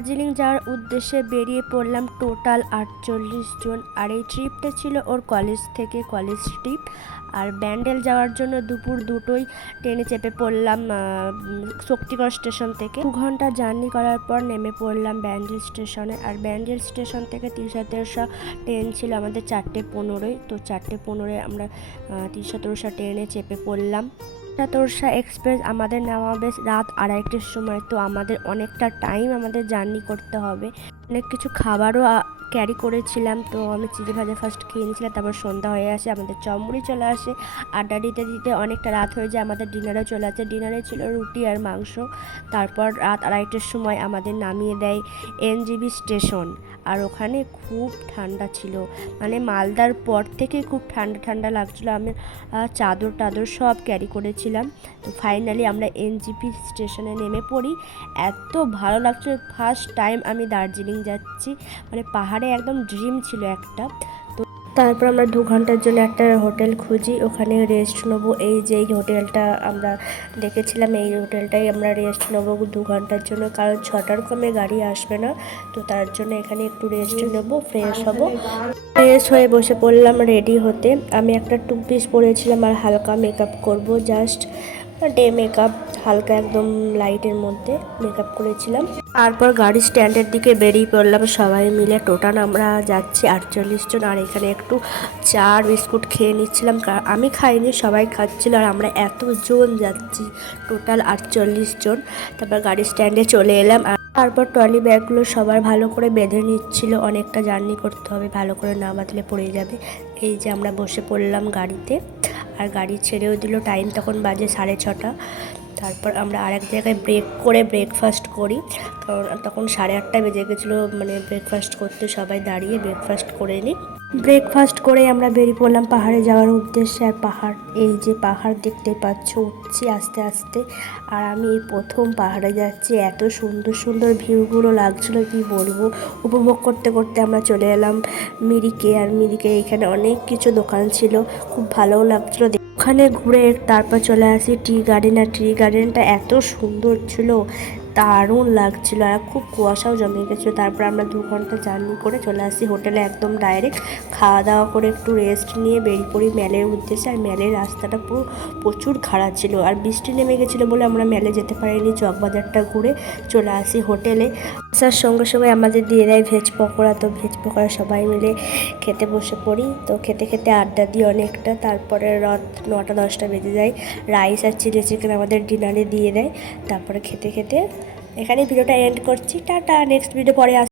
দার্জিলিং যাওয়ার উদ্দেশ্যে বেরিয়ে পড়লাম টোটাল 48 জন। আর এই ট্রিপটা ছিল ওর কলেজ থেকে, কলেজ ট্রিপ। আর ব্যান্ডেল যাওয়ার জন্য দুপুর দুটোই ট্রেনে চেপে পড়লাম শক্তিগড় স্টেশন থেকে। 2 ঘন্টা জার্নি করার পর নেমে পড়লাম ব্যান্ডেল স্টেশনে। আর ব্যান্ডেল স্টেশন থেকে তিরশা তেরশা ট্রেন ছিল আমাদের 4:15। তো 4:15 আমরা তিরশা তেরশা ট্রেনে চেপে পড়লাম। তোরসা এক্সপ্রেস আমাদের নেওয়া বেশ রাত 2:30টার সময়। তো আমাদের অনেকটা টাইম আমাদের জার্নি করতে হবে। অনেক কিছু খাবারও ক্যারি করেছিলাম। তো আমি চিড়ে ভাজা ফার্স্ট খেয়ে নিয়েছিলাম, তারপর সন্ধ্যা হয়ে আসে, আমাদের চমড়ি চলে আসে। আড্ডা দিতে দিতে অনেকটা রাত হয়ে যায়, আমাদের ডিনারে চলে আসে। ডিনারে ছিল রুটি আর মাংস। তারপর রাত 2:30টার সময় আমাদের নামিয়ে দেয় এনজেপি স্টেশন। আর ওখানে খুব ঠান্ডা ছিল, মানে মালদার পর থেকে খুব ঠান্ডা ঠান্ডা লাগছিলো। আমি চাদর টাদর সব ক্যারি করেছিলাম। তো ফাইনালি আমরা এনজেপি স্টেশনে নেমে পড়ি। এত ভালো লাগছিল, ফার্স্ট টাইম আমি দার্জিলিং যাচ্ছি, মানে পাহাড়ে একদম ড্রিম ছিল একটা। তো তারপর আমরা 2 ঘন্টার জন্য একটা হোটেল খুঁজি, ওখানে রেস্ট নেবো। এই যে এই হোটেলটা আমরা দেখেছিলাম, এই হোটেলটাই আমরা রেস্ট নেবো 2 ঘন্টার জন্য, কারণ 6টার কমে গাড়ি আসবে না। তো তার জন্য এখানে একটু রেস্ট নেবো, ফ্রেশ হব। ফ্রেশ হয়ে বসে পড়লাম রেডি হতে। আমি একটা 2 পিস পরেছিলাম আর হালকা মেকআপ করব, জাস্ট ডে মেকআপ, হালকা একদম লাইটের মধ্যে মেকআপ করেছিলাম। তারপর গাড়ি স্ট্যান্ডের দিকে বেরিয়ে পড়লাম সবাই মিলে। টোটাল আমরা যাচ্ছি 48 জন। আর এখানে একটু চা বিস্কুট খেয়ে নিচ্ছিলাম, আমি খাইনি, সবাই খাচ্ছিল। আর আমরা এতজন যাচ্ছি, টোটাল 48 জন। তারপর গাড়ি স্ট্যান্ডে চলে এলাম। তারপর ট্রলি ব্যাগগুলো সবার ভালো করে বেঁধে নিচ্ছিল, অনেকটা জার্নি করতে হবে, ভালো করে না বাঁধলে পড়ে যাবে। এই যে আমরা বসে পড়লাম গাড়িতে, আর গাড়ি ছেড়েও দিল। টাইম তখন বাজে 6:30। তারপর আমরা আরেক জায়গায় ব্রেক করে ব্রেকফাস্ট করি, কারণ তখন 8:30 বেজে গেছিলো। মানে ব্রেকফাস্ট করতে সবাই দাঁড়িয়ে ব্রেকফাস্ট করে নিই। ব্রেকফাস্ট করে আমরা বেরিয়ে পড়লাম পাহাড়ে যাওয়ার উদ্দেশ্যে। আর পাহাড়, এই যে পাহাড় দেখতে পাচ্ছ, উঠছি আস্তে আস্তে। আর আমি এই প্রথম পাহাড়ে যাচ্ছি, এত সুন্দর সুন্দর ভিউগুলো লাগছিলো কি বলবো। উপভোগ করতে করতে আমরা চলে এলাম মিরিকে। আর মিরিকে এখানে অনেক কিছু দোকান ছিল, খুব ভালোও লাগছিলো। ওখানে ঘুরে তারপর চলে আসি টি গার্ডেন। আর টি গার্ডেনটা এত সুন্দর ছিল, দারুণ লাগছিল। আর খুব কুয়াশাও জমে গেছিলো। তারপর আমরা 2 ঘন্টা জার্নি করে চলে আসি হোটেলে, একদম ডাইরেক্ট খাওয়া দাওয়া করে একটু রেস্ট নিয়ে বেরিয়ে পড়ি ম্যালের উদ্দেশ্যে। আর ম্যালের রাস্তাটা পুরো প্রচুর খাড়া ছিল, আর বৃষ্টি নেমে গেছিলো বলে আমরা ম্যালে যেতে পারিনি। চকবাজারটা ঘুরে চলে আসি হোটেলে। আসার সঙ্গে সঙ্গে আমাদের দিয়ে দেয় ভেজ পকোড়া। তো ভেজ পকোড়া সবাই মিলে খেতে বসে পড়ি। তো খেতে খেতে আড্ডা দিই অনেকটা। তারপরে রাত 9টা-10টা বেজে যায়। রাইস আর চিলি চিকেন আমাদের ডিনারে দিয়ে দেয়। তারপরে খেতে খেতে এখানে ভিডিওটা এন্ড করছি। টাটা, নেক্সট ভিডিও পরে